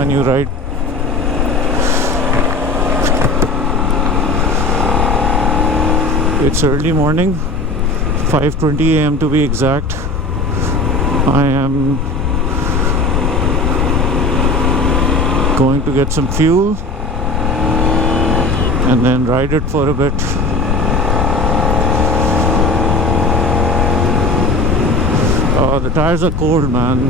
my new ride. It's early morning, 5:20 a.m. to be exact. I am going to get some fuel and then ride it for a bit. Oh, the tires are cold, man.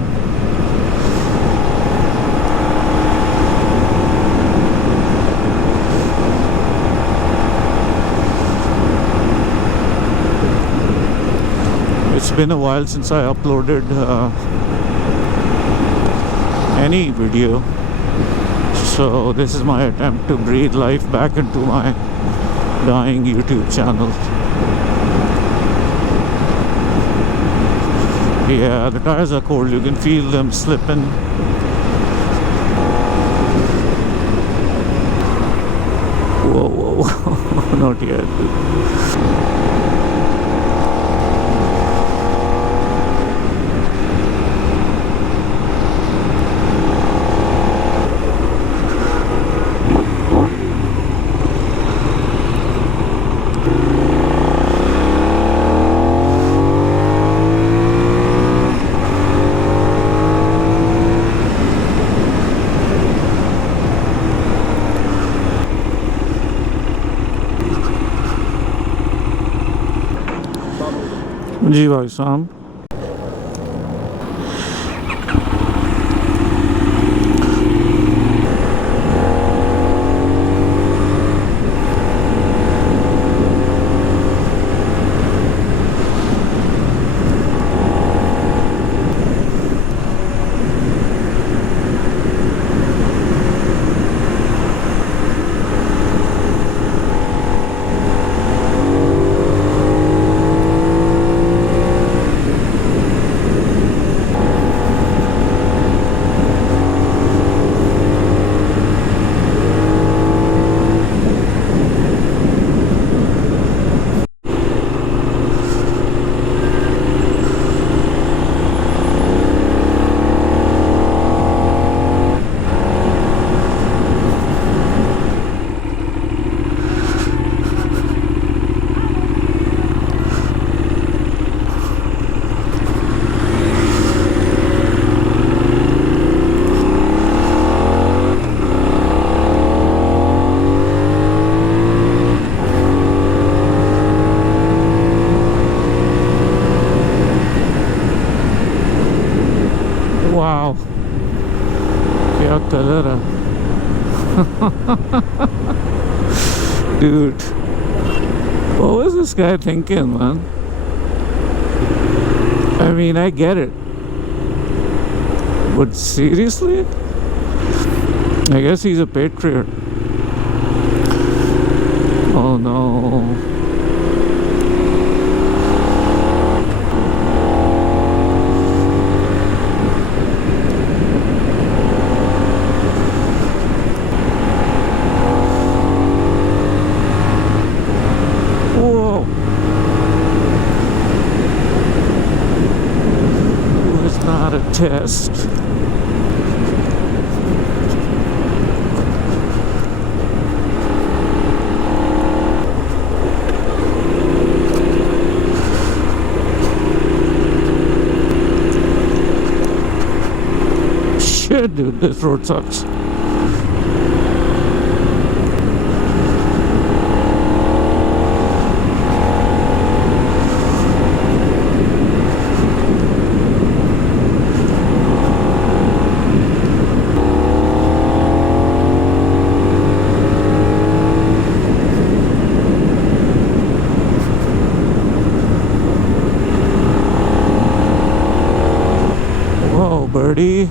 It's been a while since I uploaded any video, so this is my attempt to breathe life back into my dying YouTube channel. Yeah, the tires are cold, you can feel them slipping. Whoa, whoa, whoa. Not yet, dude. जी भाई साहब Wow, क्या colour है dude, what was this guy thinking, man? I mean, I get it, but seriously? I guess he's a patriot. Oh no. Test. Shit, dude, this road sucks. Birdie.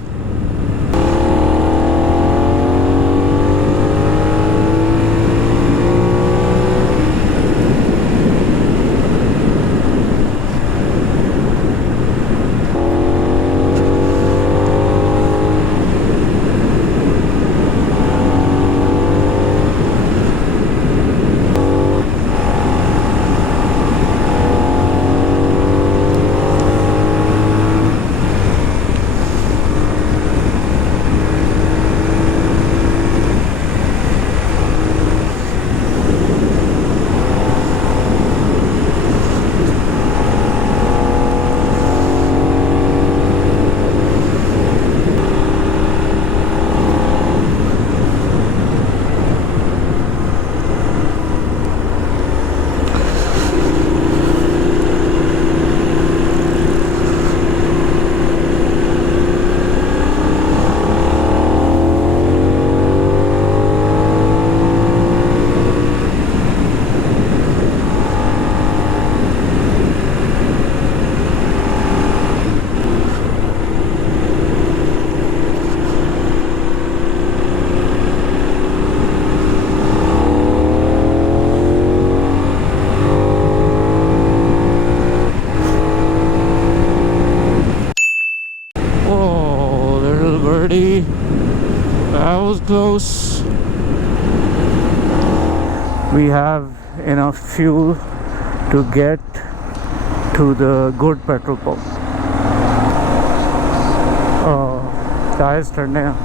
close. We have enough fuel to get to the good petrol pump. Oh, tires turning out.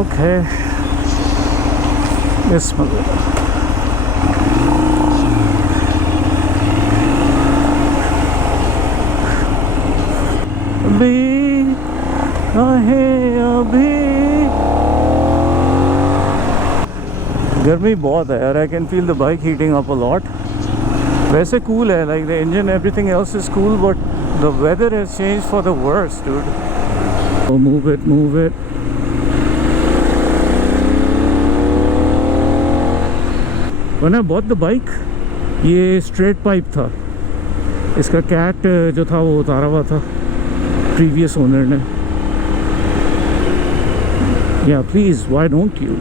Okay, Bismillah. Abhi, abhi. गर्मी बहुत है यार. I can feel the bike heating up a lot. वैसे cool है, like the engine, everything else is cool, but the weather has changed for the worse, dude. Oh, move it, move it. When I bought the bike, ये straight pipe था. इसका cat जो था वो उतारा हुआ था previous owner ने. Yeah, please, why don't you?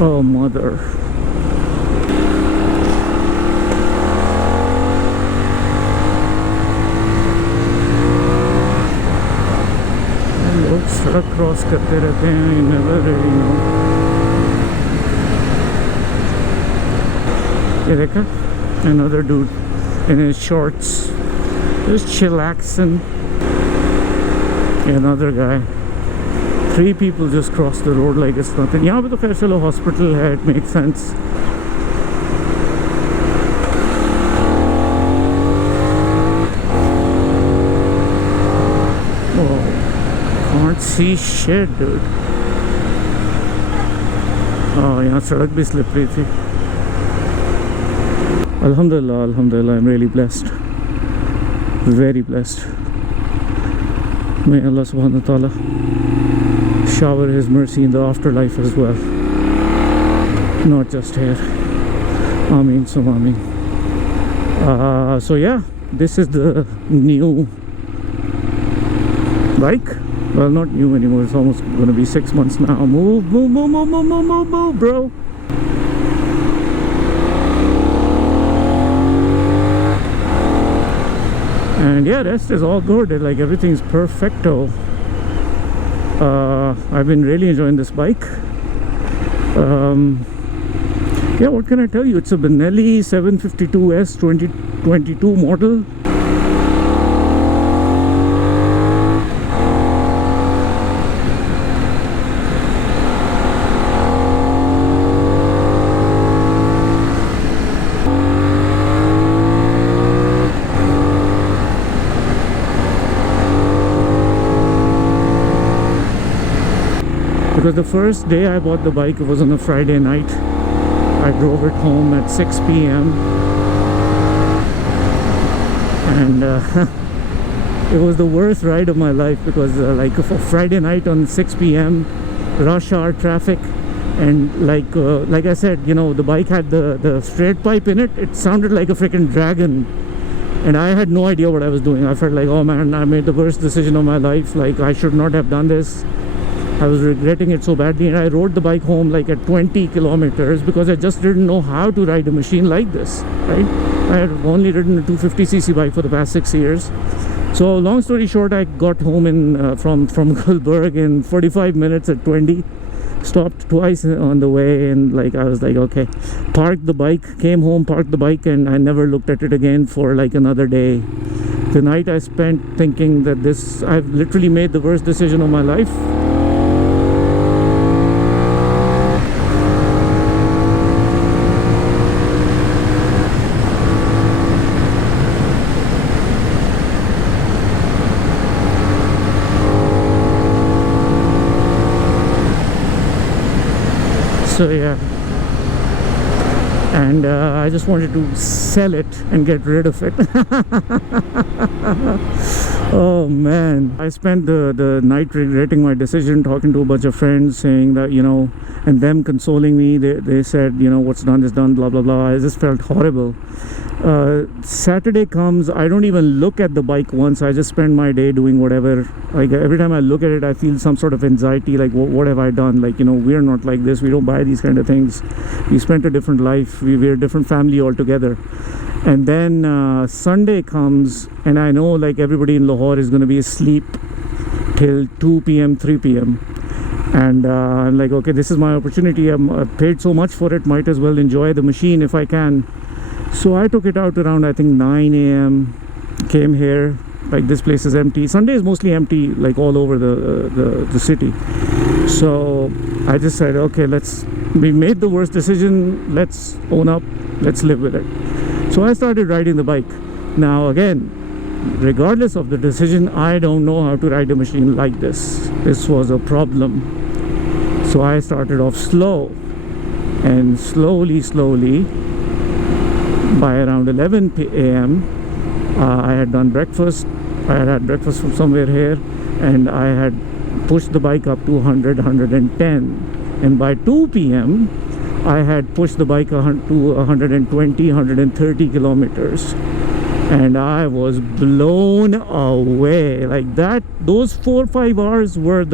Oh, mother. लोग सड़क क्रॉस करते रहते हैं. You never really know. ये देखा? Another dude in his shorts, just chillaxing. Another guy. 3 people just crossed the road like it's nothing. यहाँ पे तो खैर चलो hospital है, it makes sense. Oh, can't see shit, dude. Oh, यहाँ सड़क भी slippery थी. Alhamdulillah, Alhamdulillah, I'm really blessed. Very blessed. May Allah subhanahu wa ta'ala shower his mercy in the afterlife as well, not just here. Ameen sum ameen. So yeah, this is the new bike. Well, not new anymore, it's almost going to be 6 months now. Move, move, move, move, move, move, move, move, bro. And yeah, rest is all good. Like everything's perfecto. I've been really enjoying this bike. Yeah, what can I tell you? It's a Benelli 752S 2022 model. Because the first day I bought the bike, it was on a Friday night. I drove it home at 6 p.m. and it was the worst ride of my life because like for Friday night on 6 p.m. rush hour traffic, and like I said, you know, the bike had the straight pipe in it. It sounded like a freaking dragon, and I had no idea what I was doing. I felt like, oh man, I made the worst decision of my life. Like I should not have done this. I was regretting it so badly, and I rode the bike home like at 20 kilometers because I just didn't know how to ride a machine like this, right? I had only ridden a 250cc bike for the past 6 years. So long story short, I got home in from Gulberg in 45 minutes at 20. Stopped twice on the way, and like I was like, okay, parked the bike, came home, parked the bike, and I never looked at it again for like another day. The night I spent thinking that I've literally made the worst decision of my life. So yeah, and I just wanted to sell it and get rid of it. Oh man, I spent the night regretting my decision, talking to a bunch of friends, saying that, you know, and them consoling me. They said, you know, what's done is done, blah blah blah. I just felt horrible. Saturday comes, I don't even look at the bike once. I just spend my day doing whatever. Like every time I look at it, I feel some sort of anxiety, like what have I done? Like, you know, we're not like this, we don't buy these kind of things, we spent a different life, we're a different family altogether. And then Sunday comes, and I know like everybody in Lahore is going to be asleep till 2 p.m 3 p.m, and I'm like, okay, this is my opportunity. I paid so much for it, might as well enjoy the machine if I can. So I took it out around, I think, 9 a.m, came here. Like, this place is empty. Sunday is mostly empty, like all over the city. So I just said, okay, we made the worst decision, let's own up, let's live with it. So I started riding the bike. Now again, regardless of the decision, I don't know how to ride a machine like this. This was a problem. So I started off slow, and slowly, by around 11 a.m, I had done breakfast. I had breakfast from somewhere here, and I had pushed the bike up to 100, 110. And by 2 p.m, I had pushed the bike to 120, 130 kilometers. And I was blown away. Like that, those 4 or 5 hours were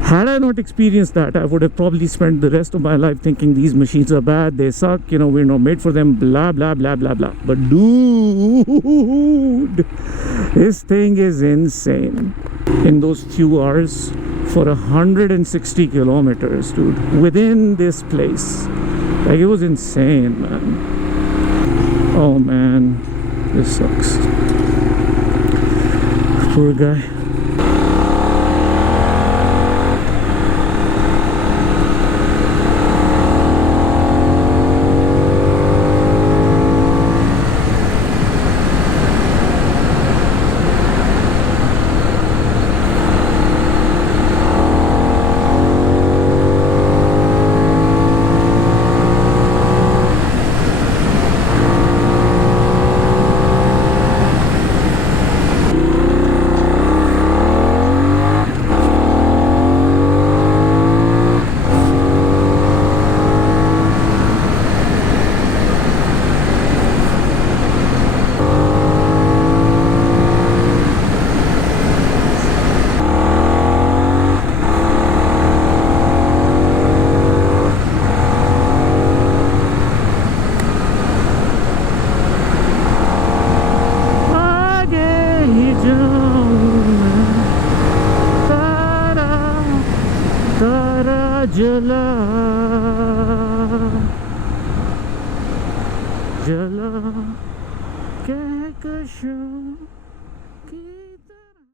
had I not experienced that, I would have probably spent the rest of my life thinking these machines are bad, they suck, you know, we're not made for them, blah blah blah blah blah. But dude, this thing is insane. In those few hours, for 160 kilometers, dude, within this place, like, it was insane, man. Oh man, this sucks. Poor guy. जला जला कहकशों की